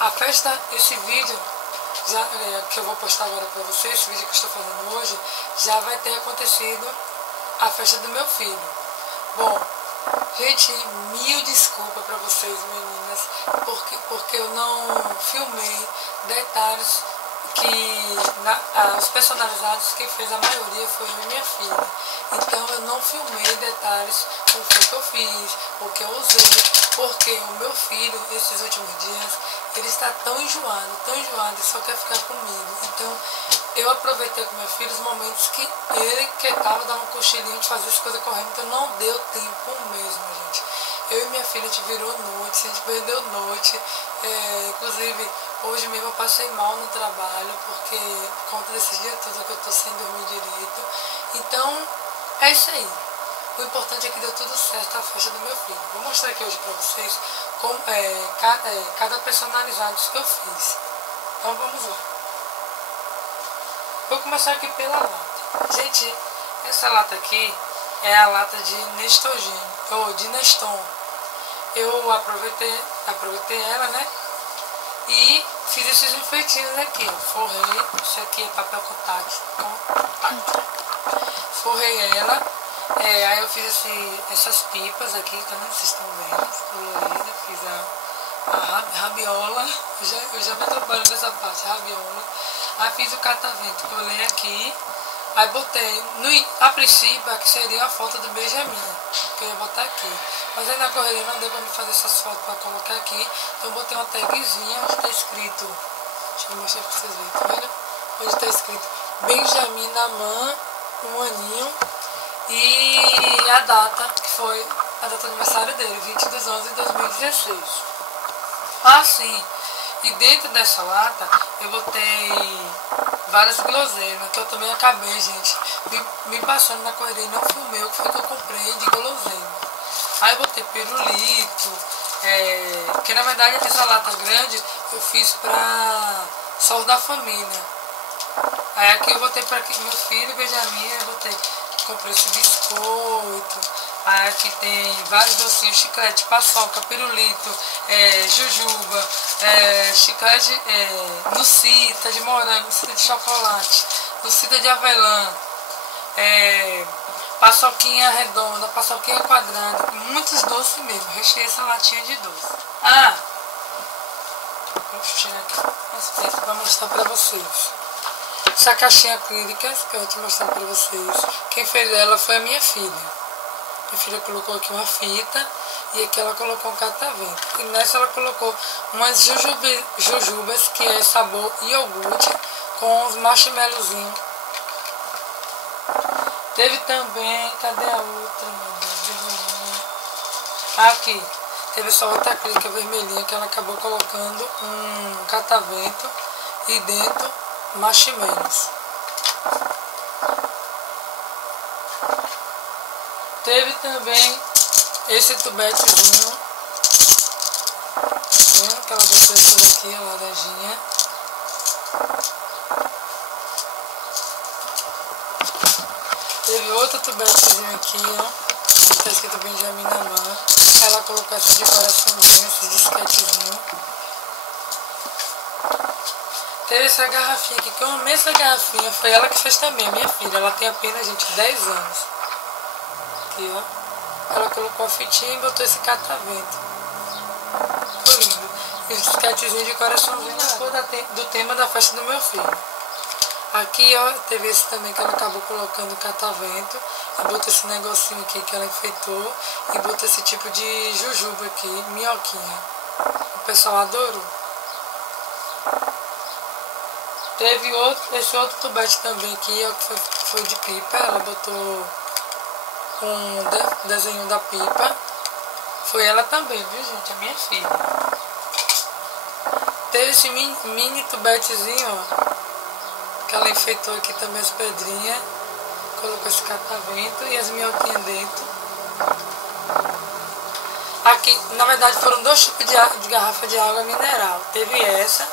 A festa, esse vídeo que eu vou postar agora pra vocês, esse vídeo que eu estou fazendo hoje, já vai ter acontecido a festa do meu filho. Bom, gente, mil desculpas pra vocês, meninas, porque eu não filmei detalhes que os personalizados, quem fez a maioria foi eu e minha filha. Então eu não filmei detalhes como foi que eu fiz, o que eu usei, porque o meu filho, esses últimos dias, ele está tão enjoado, e só quer ficar comigo. Então eu aproveitei com meu filho os momentos que ele querava dar um cochilinho de fazer as coisas correndo, então não deu tempo mesmo, gente. Eu e minha filha, a gente virou noite, a gente perdeu noite, inclusive hoje mesmo eu passei mal no trabalho, porque por conta desses dias todos que eu tô sem dormir direito. Então, é isso aí. O importante é que deu tudo certo a festa do meu filho. Vou mostrar aqui hoje pra vocês como, cada personalizado que eu fiz. Então vamos lá. Vou começar aqui pela lata. Gente, essa lata aqui é a lata de Nestorgênio, ou de Neston. Eu aproveitei ela, né? E fiz esses enfeitinhos aqui, ó. Forrei, isso aqui é papel contact. Forrei ela. Aí eu fiz essas pipas aqui, tá vendo? Vocês estão vendo? Colorida. Fiz a rabiola. Eu já me atrapalho nessa parte, a rabiola. Aí fiz o catavento, colei aqui. Aí botei, a princípio, aqui seria a foto do Benjamin, que eu ia botar aqui. Mas aí na correria não deu pra me fazer essas fotos pra colocar aqui. Então eu botei uma tagzinha onde tá escrito, deixa eu mostrar pra vocês verem, tá vendo? Onde tá escrito Benjamin Naman, 1 aninho. E a data, que foi a data do aniversário dele, 20/11/2016. Assim, e dentro dessa lata eu botei várias guloseimas, que eu também acabei, gente, me passando na correria e não filmei o que foi que eu comprei de guloseima. Aí eu botei pirulito, que na verdade essa lata grande eu fiz pra só da família. Aí aqui eu botei pra meu filho, Benjamin, comprei esse biscoito. Aí aqui tem vários docinhos, chiclete, paçoca, pirulito, jujuba, chiclete, nucita de morango, nucita de chocolate, nucita de avelã, paçoquinha redonda, paçoquinha quadrada, muitos doces mesmo. Recheei essa latinha de doce. Vou tirar aqui para mostrar para vocês. Essa caixinha acrílica que eu vou te mostrar para vocês. Quem fez ela foi a minha filha. Minha filha colocou aqui uma fita e aqui ela colocou um catavento. E nessa ela colocou umas jujubas, que é sabor iogurte, com os marshmallowzinhos. Teve também, cadê a outra, meu Deus? Aqui, teve só outra acrílica vermelhinha que ela acabou colocando um catavento e dentro marshmallows. Teve também esse tubetezinho, que ela botou por aqui, a laranjinha. Teve outro tubetezinho aqui, ó, que tá escrito Benjamin Naman. Ela colocou essa de coraçãozinho, esse disquetezinho. Teve essa garrafinha aqui, que eu amei essa garrafinha, foi ela que fez também, a minha filha. Ela tem apenas, gente, 10 anos. Aqui, ó. Ela colocou a fitinha e botou esse catavento. Ficou lindo. Esse disquetezinho de coraçãozinho na cor do tema da festa do meu filho. Aqui, ó, teve esse também que ela acabou colocando o catavento. E botou esse negocinho aqui que ela enfeitou. E botou esse tipo de jujuba aqui, minhoquinha. O pessoal adorou. Teve esse outro tubete também aqui, ó, que foi de pipa. Ela botou um desenho da pipa. Foi ela também, viu, gente? A minha filha. Teve esse mini tubetezinho, ó, que ela enfeitou aqui também as pedrinhas. Colocou esse catavento e as minhoquinhas dentro. Aqui, na verdade, foram 2 tipos de garrafa de água mineral. Teve essa,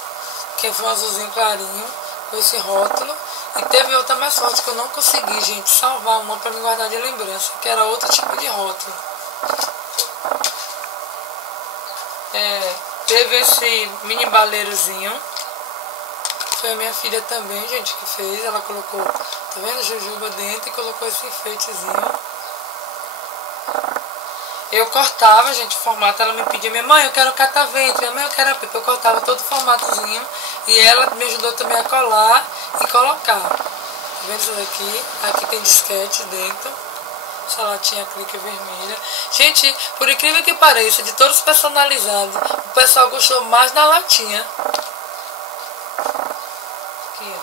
que foi um azulzinho clarinho, com esse rótulo. E teve outra mais forte que eu não consegui, gente, salvar uma para me guardar de lembrança, que era outro tipo de rótulo. Teve esse mini baleirozinho. Foi a minha filha também, gente, que fez. Ela colocou, tá vendo, jujuba dentro e colocou esse enfeitezinho. Eu cortava, gente, o formato. Ela me pedia, minha mãe, eu quero catavento, minha mãe, eu quero a pipa. Eu cortava todo o formatozinho e ela me ajudou também a colar e colocar. Tá vendo isso daqui? Aqui tem disquete dentro. Essa latinha acrílica vermelha. Gente, por incrível que pareça, de todos personalizados, o pessoal gostou mais da latinha. Aqui, ó.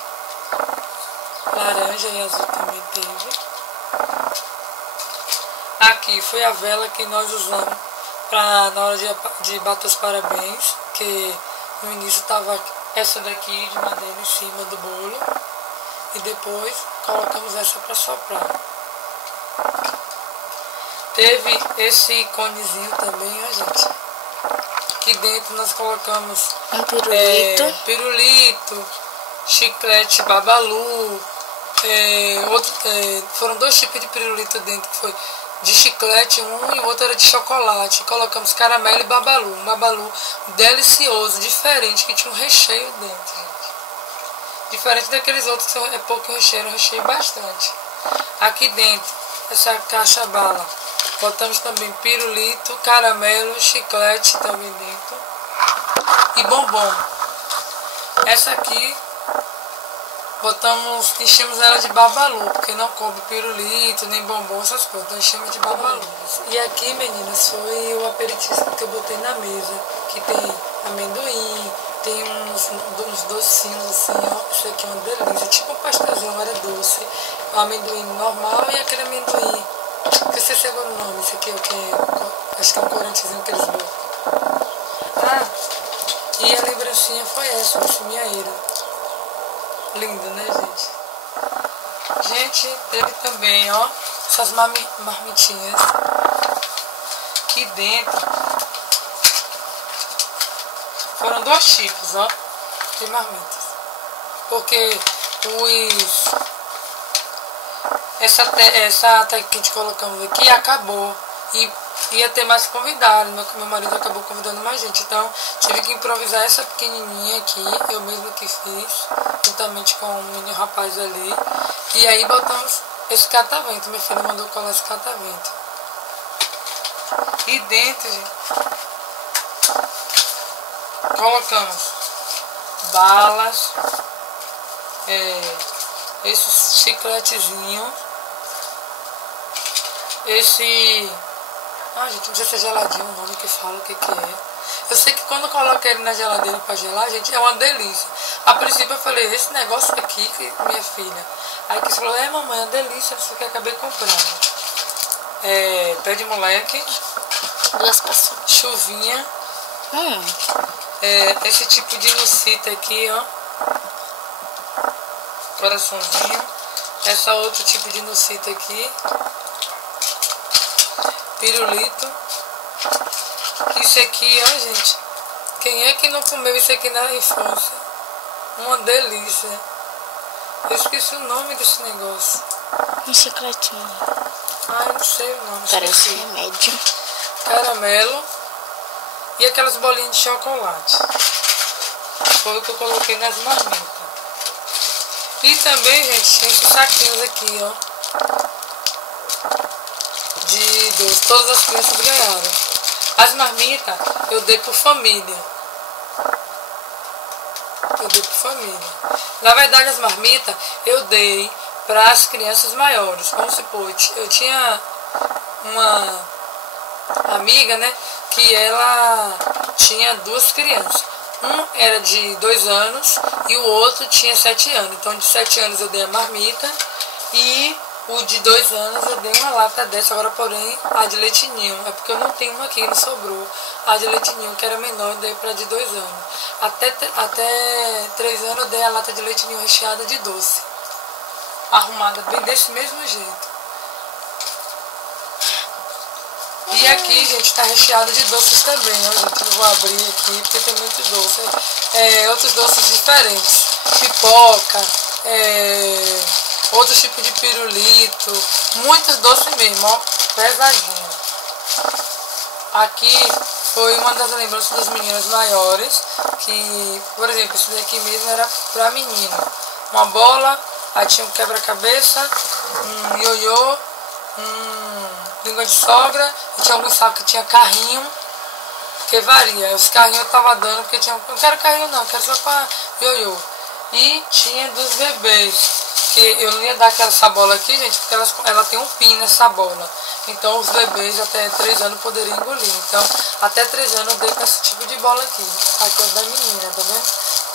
Laranja e azul também teve. Aqui foi a vela que nós usamos na hora de bater os parabéns. Que no início tava essa daqui de madeira em cima do bolo. E depois colocamos essa para soprar. Teve esse conezinho também, ó, gente. Aqui dentro nós colocamos um pirulito, pirulito, chiclete babalu, foram dois tipos de pirulito dentro, que foi de chiclete um e o outro era de chocolate. Colocamos caramelo e babalu, um babalu delicioso, diferente, que tinha um recheio dentro, gente. Diferente daqueles outros que é pouco recheio, eu recheio bastante. Aqui dentro, essa caixa bala, botamos também pirulito, caramelo, chiclete também dentro e bombom. Essa aqui enchemos ela de babalu, porque não coube pirulito, nem bombom, essas coisas, então enchemos de babalu. E aqui, meninas, foi o aperitivo que eu botei na mesa, que tem amendoim, tem uns docinhos assim, ó. Isso aqui é uma delícia, tipo um pastelzinho, era doce. O amendoim normal e aquele amendoim, que eu sei se é o nome, esse aqui é o que é, acho que é um corantezinho que eles botam. Ah, e a lembrancinha foi essa, minha ira. Lindo, né, gente? Gente, teve também, ó, essas marmitinhas. Aqui dentro foram dois tipos, ó, de marmitas. Porque essa até que a gente colocamos aqui acabou. E ia ter mais convidados, meu marido acabou convidando mais gente. Então tive que improvisar essa pequenininha aqui, eu mesmo que fiz, juntamente com um menino rapaz ali. E aí botamos esse catavento, minha filha mandou colar esse catavento. E dentro, gente, colocamos balas, esse chicletezinho, gente, não sei se é geladinho o nome que fala, o que é. Eu sei que quando eu coloco ele na geladeira pra gelar, gente, é uma delícia. A princípio eu falei, esse negócio aqui, que minha filha. Aí que falou, mamãe, é uma delícia, você que acabei comprando. Pé de moleque. Duas pessoas. Chuvinha. Esse tipo de nucita aqui, ó. Coraçãozinho. Essa outro tipo de nucita aqui. Pirulito. Isso aqui, ó, gente. Quem é que não comeu isso aqui na infância? Uma delícia. Eu esqueci o nome desse negócio. Um chicletinho. Eu não sei o nome. Parece remédio. Caramelo. E aquelas bolinhas de chocolate. Foi o que eu coloquei nas marmitas. E também, gente, tem esses saquinhos aqui, ó. De doce. Todas as crianças ganharam. As marmitas eu dei por família. Na verdade, as marmitas eu dei para as crianças maiores. Vamos supor, eu tinha uma amiga, né, que ela tinha duas crianças. Um era de 2 anos e o outro tinha 7 anos. Então, de 7 anos eu dei a marmita e o de 2 anos eu dei uma lata dessa. Agora, porém, a de leite ninho. É porque eu não tenho uma aqui, não sobrou. A de leite ninho, que era menor, eu dei para de 2 anos. Até 3 anos eu dei a lata de leite ninho recheada de doce. Arrumada bem desse mesmo jeito. E aqui, gente, está recheado de doces também, ó, gente. Eu vou abrir aqui, porque tem muitos doces. Outros doces diferentes. Pipoca, outros tipos de pirulito. Muitos doces mesmo, ó. Pesadinho. Aqui foi uma das lembranças dos meninos maiores, que, por exemplo, esse daqui mesmo era pra menino. Uma bola, aí tinha um quebra-cabeça, um ioiô, língua de sogra, e tinha alguns sacos que tinha carrinho, que varia. Os carrinhos eu tava dando, porque tinha. Não quero carrinho não, quero só pra ioiô. E tinha dos bebês, que eu não ia dar essa bola aqui, gente, porque ela tem um pin nessa bola. Então os bebês até 3 anos poderiam engolir. Então, até 3 anos eu dei com esse tipo de bola aqui. Aqui é da menina, tá vendo?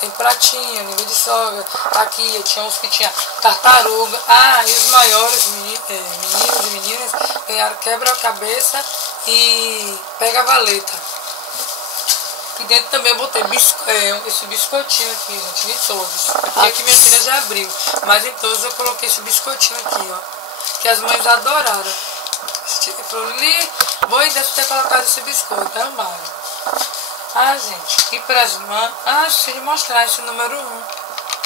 Tem pratinho, língua de sogra. Aqui tinha uns que tinha tartaruga. Ah, e os maiores meninos e meninas ganharam quebra-cabeça e pega-valeta. E dentro também eu botei esse biscoitinho aqui, gente, em todos. Aqui é que minha filha já abriu. Mas em todos eu coloquei esse biscoitinho aqui, ó. Que as mães adoraram. Falou, Lili, boa ideia ter colocado esse biscoito, amaram. Ah, gente, e para as mães. Ah, deixa eu mostrar esse número 1.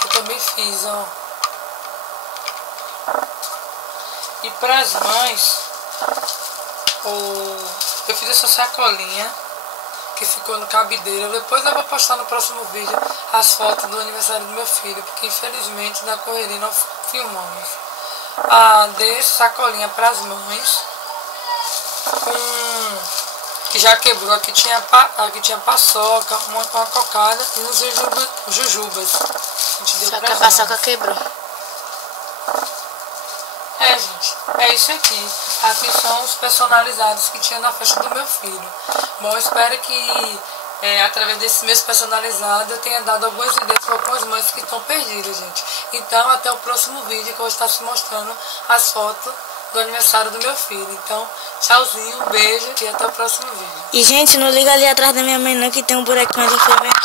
Eu também fiz, ó. E para as mães, eu fiz essa sacolinha que ficou no cabideiro. Depois eu vou postar no próximo vídeo as fotos do aniversário do meu filho, porque infelizmente na correria não filmamos. Dei essa sacolinha para as mães, que já quebrou. Aqui tinha paçoca, uma cocada e uns jujubas. A gente deu. Só que a paçoca quebrou. Gente, é isso aqui. Aqui são os personalizados que tinha na festa do meu filho. Bom, espero que através desses meus personalizados eu tenha dado algumas ideias para algumas mães que estão perdidas, gente. Então, até o próximo vídeo que eu vou estar se mostrando as fotos do aniversário do meu filho. Então, tchauzinho, um beijo e até o próximo vídeo. E, gente, não liga ali atrás da minha mãe não, que tem um buraquinho ali que foi mesmo.